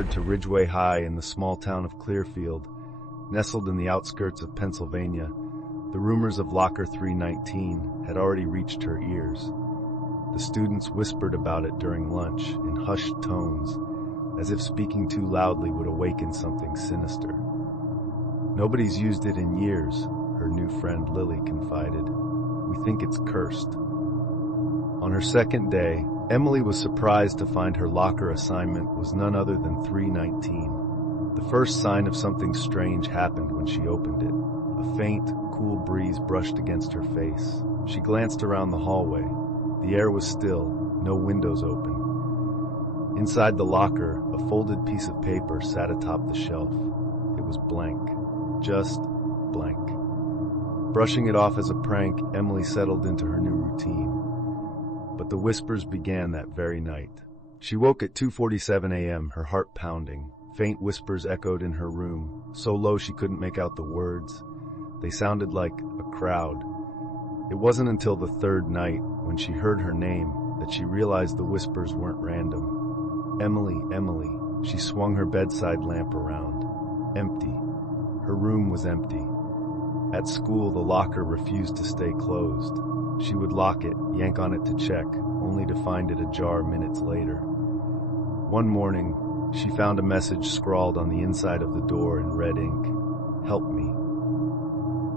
transferred to Ridgeway High in the small town of Clearfield, nestled in the outskirts of Pennsylvania, the rumors of Locker 319 had already reached her ears. The students whispered about it during lunch in hushed tones, as if speaking too loudly would awaken something sinister. "Nobody's used it in years," her new friend Lily confided. "We think it's cursed." On her second day, Emily was surprised to find her locker assignment was none other than 319. The first sign of something strange happened when she opened it. A faint, cool breeze brushed against her face. She glanced around the hallway. The air was still, no windows open. Inside the locker, a folded piece of paper sat atop the shelf. It was blank. Just blank. Brushing it off as a prank, Emily settled into her new routine. But the whispers began that very night. She woke at 2:47 a.m., her heart pounding. Faint whispers echoed in her room, so low she couldn't make out the words. They sounded like a crowd. It wasn't until the third night, when she heard her name, that she realized the whispers weren't random. "Emily, Emily." She swung her bedside lamp around. Empty. Her room was empty. At school, the locker refused to stay closed. She would lock it, yank on it to check, only to find it ajar minutes later. One morning, she found a message scrawled on the inside of the door in red ink. "Help me."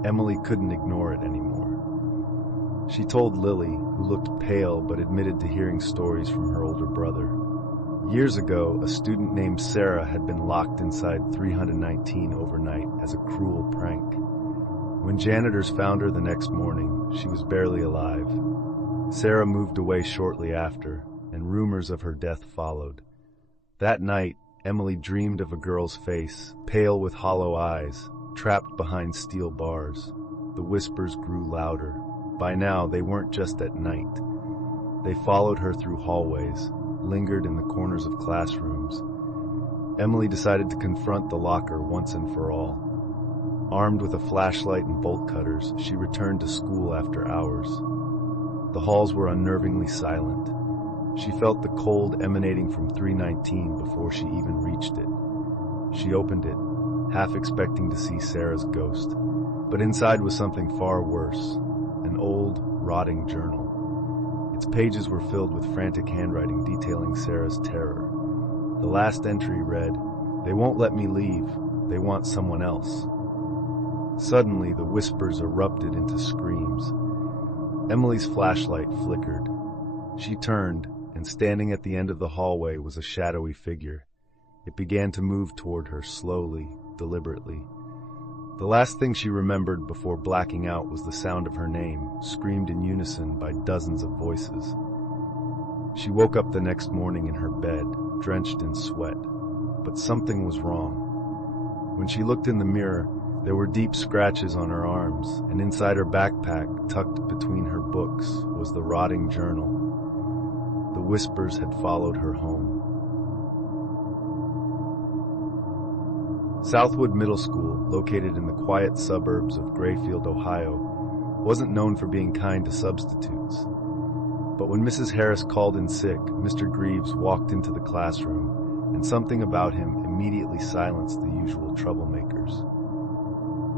Emily couldn't ignore it anymore. She told Lily, who looked pale but admitted to hearing stories from her older brother. Years ago, a student named Sarah had been locked inside 319 overnight as a cruel prank. When janitors found her the next morning, she was barely alive. Sarah moved away shortly after, and rumors of her death followed. That night, Emily dreamed of a girl's face, pale with hollow eyes, trapped behind steel bars. The whispers grew louder. By now, they weren't just at night. They followed her through hallways, lingered in the corners of classrooms. Emily decided to confront the locker once and for all. Armed with a flashlight and bolt cutters, she returned to school after hours. The halls were unnervingly silent. She felt the cold emanating from 319 before she even reached it. She opened it, half expecting to see Sarah's ghost. But inside was something far worse, an old, rotting journal. Its pages were filled with frantic handwriting detailing Sarah's terror. The last entry read, "They won't let me leave. They want someone else." Suddenly, the whispers erupted into screams. Emily's flashlight flickered. She turned, and standing at the end of the hallway was a shadowy figure. It began to move toward her slowly, deliberately. The last thing she remembered before blacking out was the sound of her name, screamed in unison by dozens of voices. She woke up the next morning in her bed, drenched in sweat. But something was wrong. When she looked in the mirror, there were deep scratches on her arms, and inside her backpack, tucked between her books, was the rotting journal. The whispers had followed her home. Southwood Middle School, located in the quiet suburbs of Grayfield, Ohio, wasn't known for being kind to substitutes. But when Mrs. Harris called in sick, Mr. Greaves walked into the classroom, and something about him immediately silenced the usual troublemakers.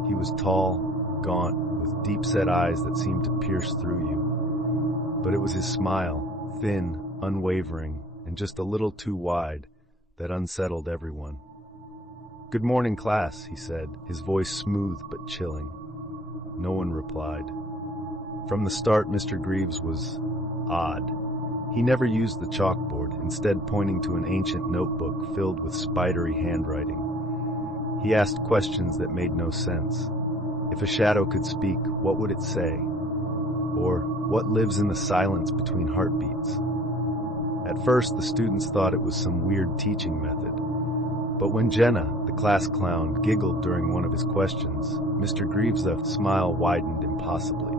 He was tall, gaunt, with deep-set eyes that seemed to pierce through you. But it was his smile, thin, unwavering, and just a little too wide, that unsettled everyone. "Good morning, class," he said, his voice smooth but chilling. No one replied. From the start, Mr. Greaves was odd. He never used the chalkboard, instead pointing to an ancient notebook filled with spidery handwriting. He asked questions that made no sense. If a shadow could speak, what would it say? Or, what lives in the silence between heartbeats? At first, the students thought it was some weird teaching method. But when Jenna, the class clown, giggled during one of his questions, Mr. Greaves' smile widened impossibly.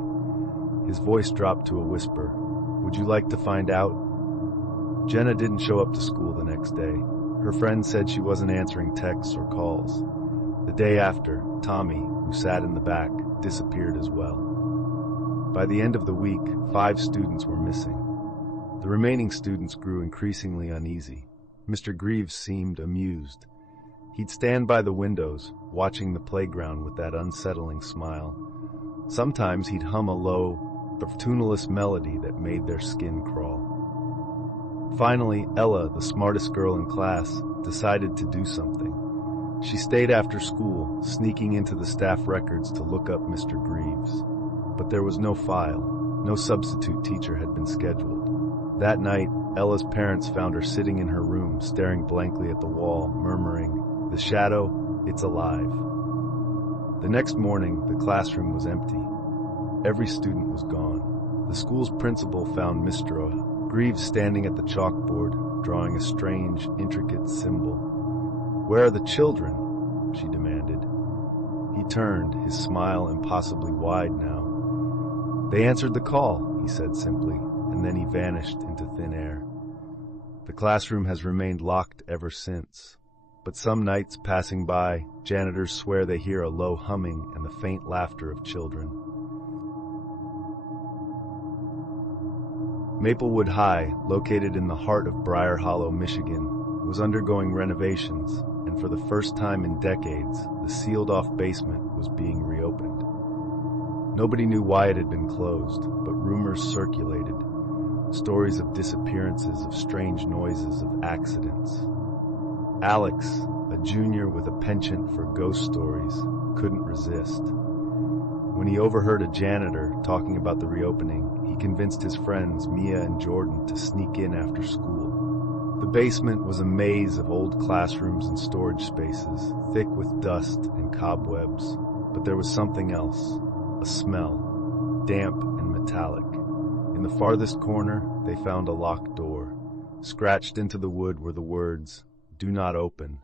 His voice dropped to a whisper. "Would you like to find out?" Jenna didn't show up to school the next day. Her friend said she wasn't answering texts or calls. The day after, Tommy, who sat in the back, disappeared as well. By the end of the week, 5 students were missing. The remaining students grew increasingly uneasy. Mr. Greaves seemed amused. He'd stand by the windows, watching the playground with that unsettling smile. Sometimes he'd hum a low, but tuneless melody that made their skin crawl. Finally, Ella, the smartest girl in class, decided to do something. She stayed after school, sneaking into the staff records to look up Mr. Greaves. But there was no file. No substitute teacher had been scheduled. That night, Ella's parents found her sitting in her room, staring blankly at the wall, murmuring, "The shadow, it's alive." The next morning, the classroom was empty. Every student was gone. The school's principal found Mr. Greaves standing at the chalkboard, drawing a strange, intricate symbol. "Where are the children?" she demanded. He turned, his smile impossibly wide now. "They answered the call," he said simply, and then he vanished into thin air. The classroom has remained locked ever since. But some nights passing by, janitors swear they hear a low humming and the faint laughter of children. Maplewood High, located in the heart of Briar Hollow, Michigan, was undergoing renovations, and for the first time in decades, the sealed-off basement was being reopened. Nobody knew why it had been closed, but rumors circulated. Stories of disappearances, of strange noises, of accidents. Alex, a junior with a penchant for ghost stories, couldn't resist. When he overheard a janitor talking about the reopening, he convinced his friends, Mia and Jordan, to sneak in after school. The basement was a maze of old classrooms and storage spaces, thick with dust and cobwebs. But there was something else. A smell, damp and metallic. In the farthest corner, they found a locked door. Scratched into the wood were the words, "Do not open."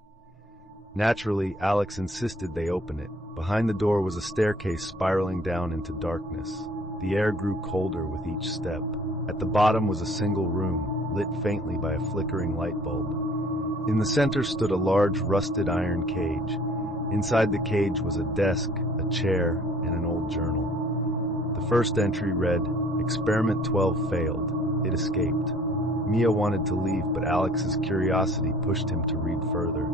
Naturally, Alex insisted they open it. Behind the door was a staircase spiraling down into darkness. The air grew colder with each step. At the bottom was a single room, lit faintly by a flickering light bulb. In the center stood a large rusted iron cage. Inside the cage was a desk, a chair, and an old journal. The first entry read, "Experiment 12 failed. It escaped." Mia wanted to leave, but Alex's curiosity pushed him to read further.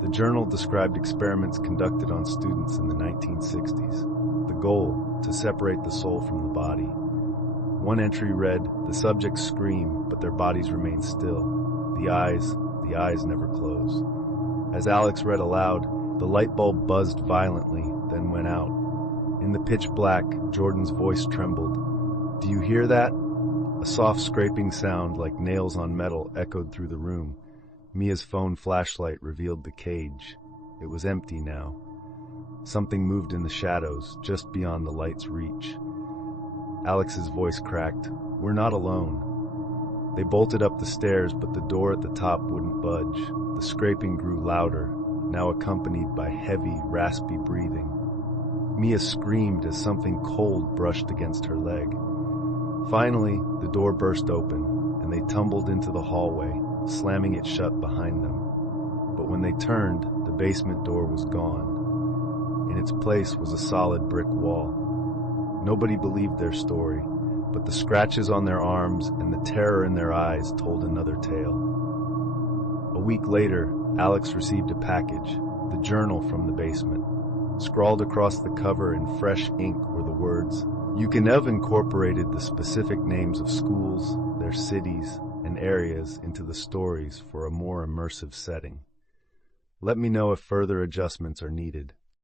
The journal described experiments conducted on students in the 1960s. The goal, to separate the soul from the body. One entry read, "The subjects scream, but their bodies remain still. The eyes never close." As Alex read aloud, the light bulb buzzed violently, then went out. In the pitch black, Jordan's voice trembled. "Do you hear that?" A soft scraping sound like nails on metal echoed through the room. Mia's phone flashlight revealed the cage. It was empty now. Something moved in the shadows, just beyond the light's reach. Alex's voice cracked. "We're not alone." They bolted up the stairs, but the door at the top wouldn't budge. The scraping grew louder, now accompanied by heavy, raspy breathing. Mia screamed as something cold brushed against her leg. Finally, the door burst open, and they tumbled into the hallway, slamming it shut behind them. But when they turned, the basement door was gone. In its place was a solid brick wall. Nobody believed their story, but the scratches on their arms and the terror in their eyes told another tale. A week later, Alex received a package, the journal from the basement. Scrawled across the cover in fresh ink were the words, "You can have incorporated the specific names of schools, their cities, and areas into the stories for a more immersive setting. Let me know if further adjustments are needed."